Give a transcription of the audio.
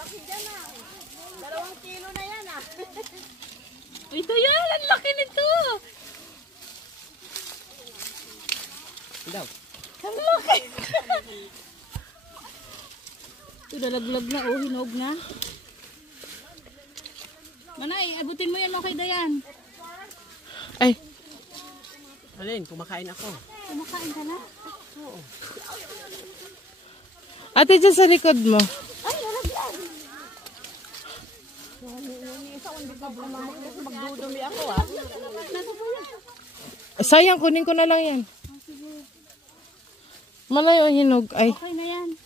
Laki dyan ah. 2 kilo na yan ah. Ito yan, ang laki nito. Daw. Ang laki. Ito dalaglag na, oh, hinog na. Manay, abutin mo yan mo kay Dayan. Ay. Alin, kumakain ako. Kumakain ka na? Oo. Ate, dyan sa likod mo. Ay, nalaglag. Magdudumi ako ah. Sayang, kunin ko na lang yan. Malayo hinog. Ay, Okay na yan.